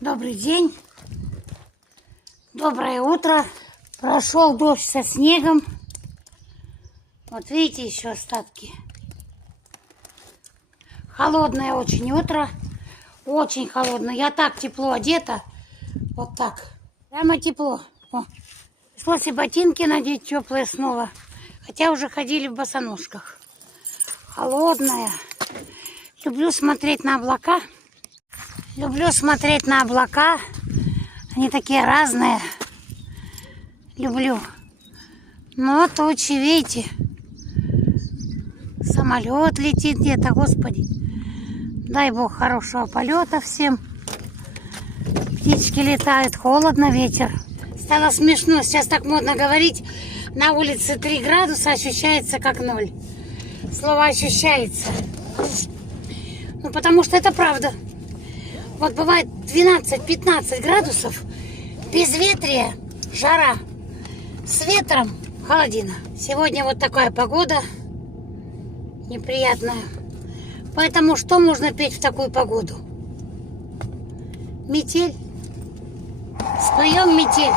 Добрый день, доброе утро. Прошел дождь со снегом. Вот видите, еще остатки. Холодное очень утро, очень холодно. Я так тепло одета, вот так, прямо тепло. О, пришлось и ботинки надеть теплые снова, хотя уже ходили в босоножках. Холодная. Люблю смотреть на облака. Люблю смотреть на облака. Они такие разные. Люблю. Но тучи, видите, самолет летит где-то, господи. Дай бог хорошего полета всем. Птички летают, холодно, ветер. Стало смешно, сейчас так модно говорить. На улице 3 градуса, ощущается как 0. Слово ощущается. Ну, потому что это правда. Вот бывает 12-15 градусов, безветрие, жара, с ветром холодина. Сегодня вот такая погода неприятная. Поэтому что можно петь в такую погоду? Метель. Споем метель.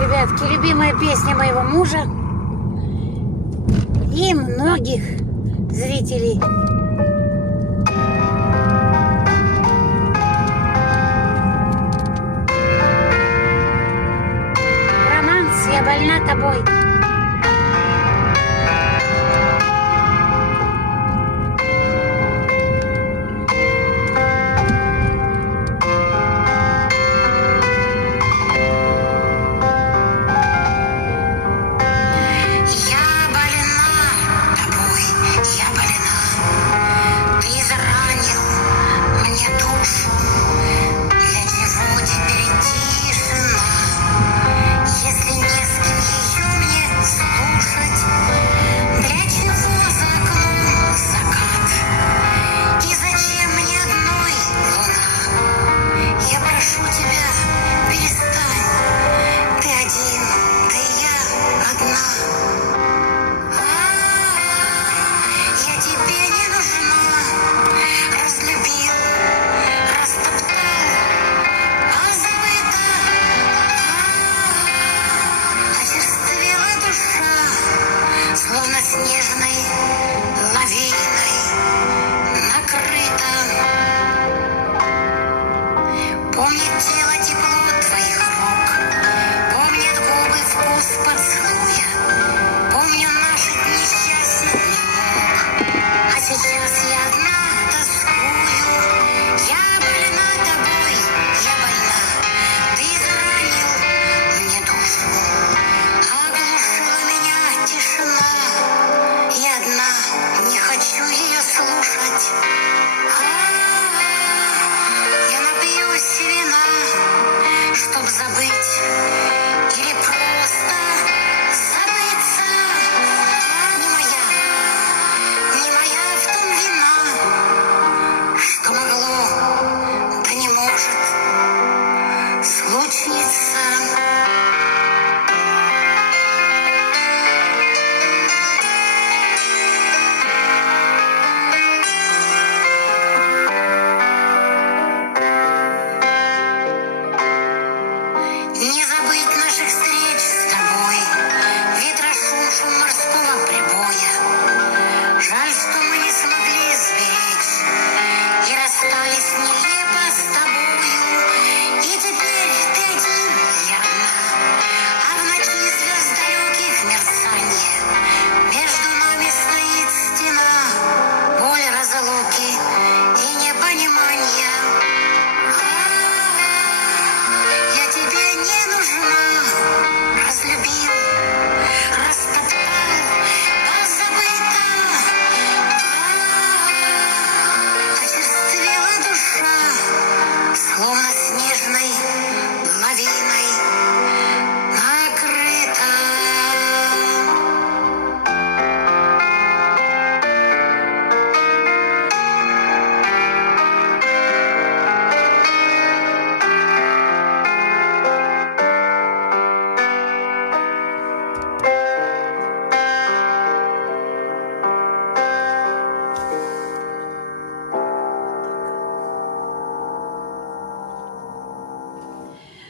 Ребятки, любимая песня моего мужа и многих зрителей. больна тобой.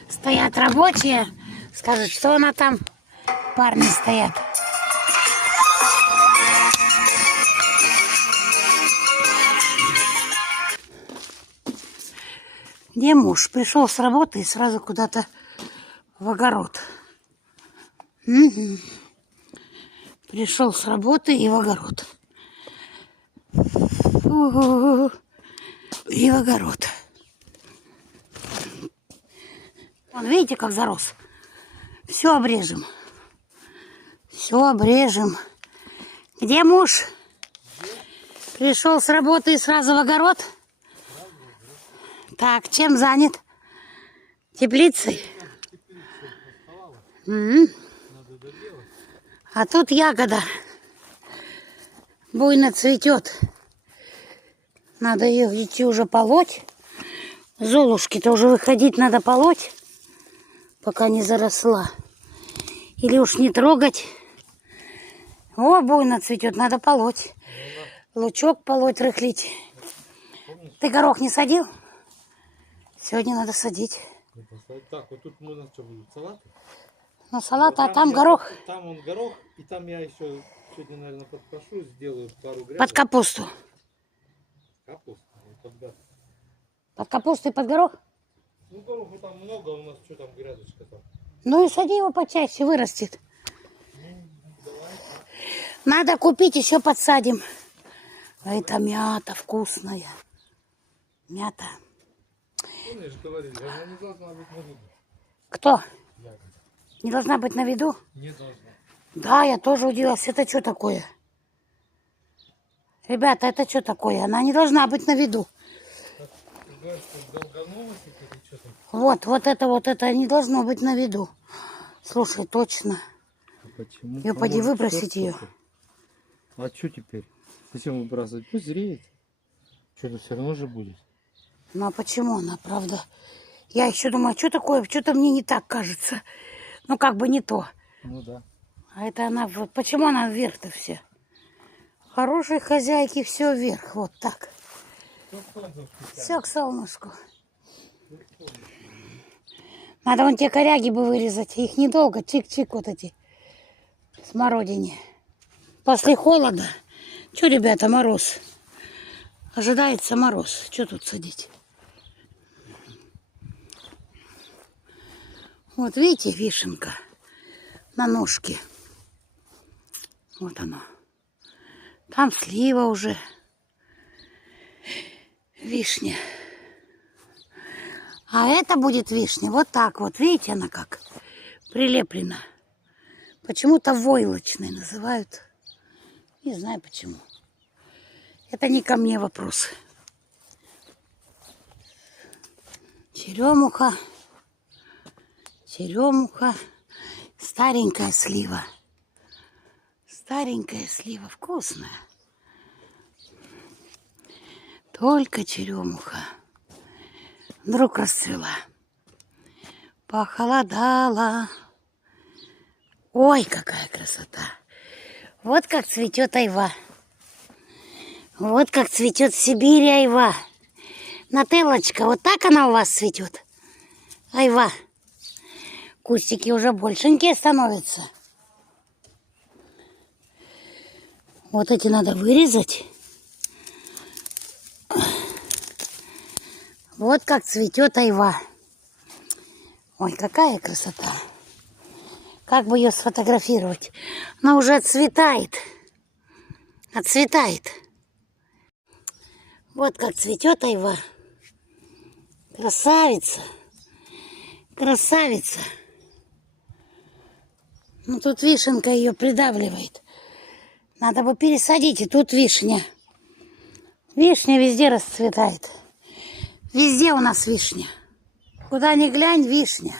Стоят рабочие, скажут, что она там, парни стоят. Где муж? Пришел с работы и сразу куда-то в огород. Угу. Пришел с работы и в огород. И в огород. Вон, видите, как зарос? Все обрежем. Все обрежем. Где муж? Пришел с работы и сразу в огород? Так, чем занят? Теплицей? А тут ягода буйно цветет. Надо ее идти уже полоть. Золушки-то уже выходить надо полоть, пока не заросла. Или уж не трогать. О, буйно цветет, надо полоть. Лучок полоть, рыхлить. Ты горох не садил? Сегодня надо садить. Так, вот тут можно что будет, салат? Ну, салат, а там горох. Там он горох, и там я еще сегодня, наверное, подкошу, сделаю пару грядок. Под капусту. Капусту, под газ. Под капусту и под горох? Ну, гороху там много, у нас что там, грядочка там. Ну и сади его почаще, вырастет. Надо купить, еще подсадим. А это мята вкусная. Мята. Помнишь, говорили, она не должна быть на виду. Кто? Ягода. Не должна быть на виду? Не должна. Да, я тоже удивилась. Это что такое? Ребята, это что такое? Она не должна быть на виду. Ты говоришь, что долгоносик или что там? Вот это не должно быть на виду. Слушай, точно. А почему? Ее поди выбросить ее. А что теперь? Зачем выбрасывать? Пусть зреет. Что-то все равно же будет. Ну а почему она, правда? Я еще думаю, что такое? Что-то мне не так кажется. Ну как бы не то. Ну да. А это она, вот почему она вверх-то все? Хорошей хозяйки все вверх, вот так. Все к солнышку. Надо вон те коряги бы вырезать, их недолго, чик-чик вот эти, смородине. После холода, что, ребята, мороз? Ожидается мороз, что тут садить? Вот видите, вишенка на ножке. Вот оно. Там слива уже. Вишня. А это будет вишня вот так вот. Видите, она как прилеплена. Почему-то войлочной называют. Не знаю почему. Это не ко мне вопрос. Черемуха. Черемуха. Старенькая слива. Старенькая слива. Вкусная. Только черемуха. Вдруг расцвела. Похолодала. Ой, какая красота. Вот как цветет айва. Вот как цветет в Сибири айва. Нателлочка, вот так она у вас цветет. Айва. Кустики уже большенькие становятся. Вот эти надо вырезать. Вот как цветет айва. Ой, какая красота. Как бы ее сфотографировать? Она уже отцветает. Отцветает. Вот как цветет айва. Красавица. Красавица. Ну тут вишенка ее придавливает. Надо бы пересадить, и тут вишня. Вишня везде расцветает. Везде у нас вишня. Куда ни глянь, вишня.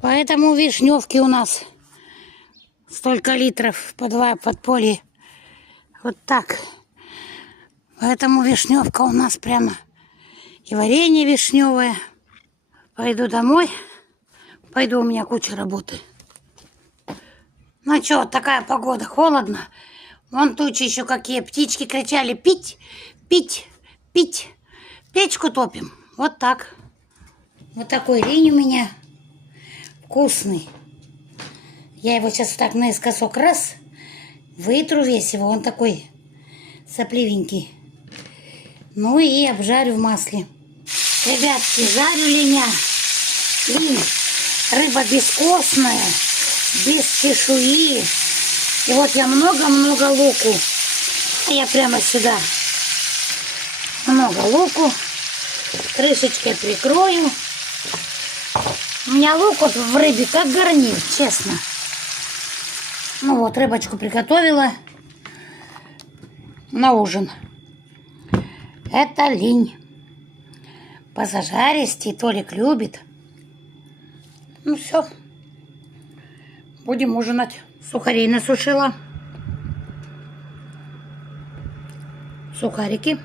Поэтому вишневки у нас столько литров по 2 подполье. Вот так. Поэтому вишневка у нас прямо. И варенье вишневое. Пойду домой. Пойду, у меня куча работы. Ну что, такая погода, холодно. Вон тучи еще какие. Птички кричали: пить, пить, пить. Печку топим. Вот так. Вот такой линь у меня. Вкусный. Я его сейчас так наискосок раз. Вытру весь его. Он такой сопливенький. Ну и обжарю в масле. Ребятки, жарю линя. Линь. Рыба бескостная. Без чешуи. И вот я много-много луку. А я прямо сюда. Много луку. Крышечкой прикрою. У меня лук вот в рыбе как гарнир, честно. Ну вот, рыбочку приготовила на ужин. Это линь. Позажаристей, Толик любит. Ну все. Будем ужинать. Сухарей насушила. Сухарики.